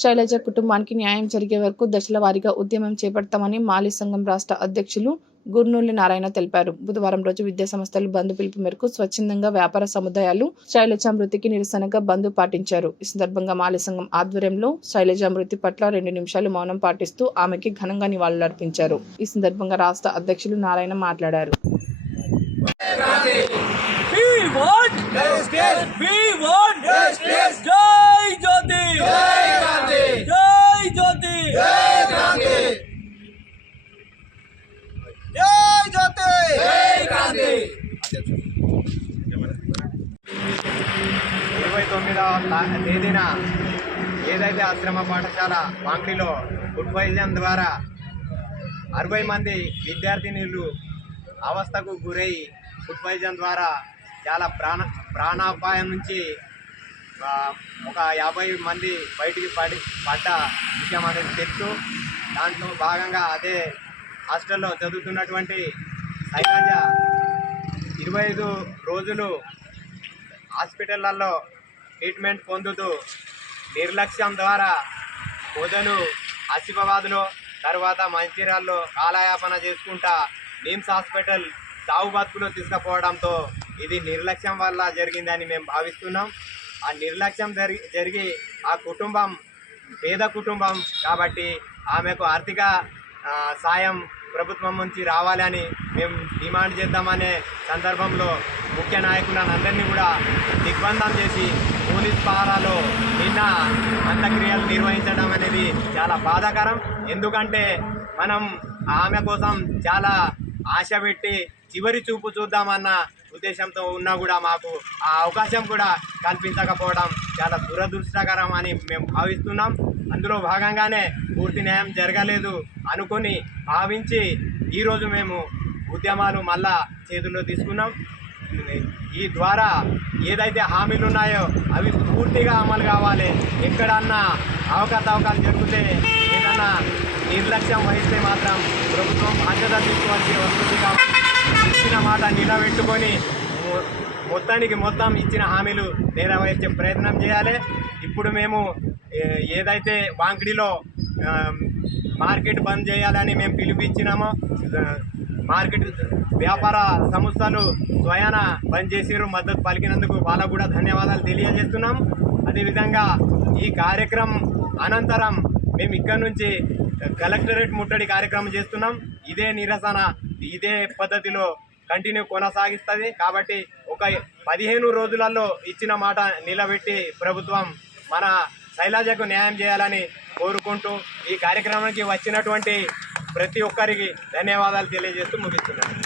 శైలజ కుటుంబానికి న్యాయం జరిగే వరకు దశల వారీగా ఉద్యమం చేపడతామని మాలీ సంఘం రాష్ట్ర అధ్యక్షులు గుర్నూలి నారాయణ తెలిపారు. బుధవారం రోజు విద్యాసంస్థలు బంద్ పిలుపు మేరకు స్వచ్ఛందంగా వ్యాపార సముదాయాలు శైలజ మృతికి నిరసనగా బంద్ పాటించారు. ఈ సందర్భంగా మాలీ సంఘం ఆధ్వర్యంలో శైలజ మృతి పట్ల 2 నిమిషాలు మౌనం పాటిస్తూ ఆమెకి ఘనంగా నివాళులర్పించారు. ఈ సందర్భంగా రాష్ట్ర అధ్యక్షులు నారాయణ మాట్లాడారు. తేదీన ఏదైతే ఆశ్రమ పాఠశాల వాంక్లీలో ఫుడ్ పాయిజన్ ద్వారా 60 మంది విద్యార్థినులు అవస్థకు గురై ఫుడ్ పాయిజన్ ద్వారా చాలా ప్రాణాపాయం నుంచి ఒక 50 మంది బయటికి పడ్డ విషయం అనేది తెలుసు. దాంట్లో భాగంగా అదే హాస్టల్లో చదువుతున్నటువంటి శైలజ 25 రోజులు హాస్పిటళ్లలో ట్రీట్మెంట్ పొందుతూ నిర్లక్ష్యం ద్వారా మొదలు ఆసిఫాబాద్లో తర్వాత మంచిర్యాలలో కాలయాపన చేసుకుంటా నిమ్స్ హాస్పిటల్ చావు బతుకులో తీసుకుపోవడంతో ఇది నిర్లక్ష్యం వల్ల జరిగిందని మేము భావిస్తున్నాం. ఆ నిర్లక్ష్యం జరిగి ఆ కుటుంబం పేద కుటుంబం కాబట్టి ఆమెకు ఆర్థిక సాయం ప్రభుత్వం నుంచి రావాలని మేము డిమాండ్ చేద్దామనే సందర్భంలో ముఖ్య నాయకులందరినీ కూడా దిగ్బంధం చేసి పోలీస్ పహారాలో నిన్న అంత్యక్రియలు నిర్వహించడం అనేది చాలా బాధాకరం. ఎందుకంటే మనం ఆమె కోసం చాలా ఆశ పెట్టి చివరి చూపు చూద్దామన్న ఉద్దేశంతో ఉన్నా కూడా మాకు ఆ అవకాశం కూడా కల్పించకపోవడం చాలా దురదృష్టకరం అని మేము భావిస్తున్నాం. అందులో భాగంగానే పూర్తి న్యాయం జరగలేదు అనుకొని భావించి ఈరోజు మేము ఉద్యమాలు మళ్ళా చేతుల్లో తీసుకున్నాం. ఈ ద్వారా ఏదైతే హామీలు ఉన్నాయో అవి పూర్తిగా అమలు కావాలి. ఎక్కడన్నా అవకతవకలు జరిగితే ఏదన్నా నిర్లక్ష్యం వహిస్తే మాత్రం ప్రభుత్వం బాధ్యత తీసుకోవాల్సి వస్తుంది. కాబట్టి ఇచ్చిన మాట నిలబెట్టుకొని మొత్తం ఇచ్చిన హామీలు నెరవేర్చే ప్రయత్నం చేయాలి. ఇప్పుడు మేము ఏదైతే వాంకిడిలో మార్కెట్ బంద్ చేయాలని మేము పిలుపునిచ్చినామో మార్కెట్ వ్యాపార సంస్థలు స్వయాన బంద్ చేసిరు. మద్దతు పలికినందుకు వాళ్ళకు కూడా ధన్యవాదాలు తెలియజేస్తున్నాం. అదేవిధంగా ఈ కార్యక్రమం అనంతరం మేము ఇక్కడ నుంచి కలెక్టరేట్ ముట్టడి కార్యక్రమం చేస్తున్నాం. ఇదే నిరసన ఇదే పద్ధతిలో కంటిన్యూ కొనసాగిస్తుంది. కాబట్టి ఒక 15 రోజులలో ఇచ్చిన మాట నిలబెట్టి ప్రభుత్వం మన శైలజకు న్యాయం చేయాలని కోరుకుంటూ ఈ కార్యక్రమానికి వచ్చినటువంటి ప్రతి ఒక్కరికి ధన్యవాదాలు తెలియజేస్తూ ముగిస్తున్నాను.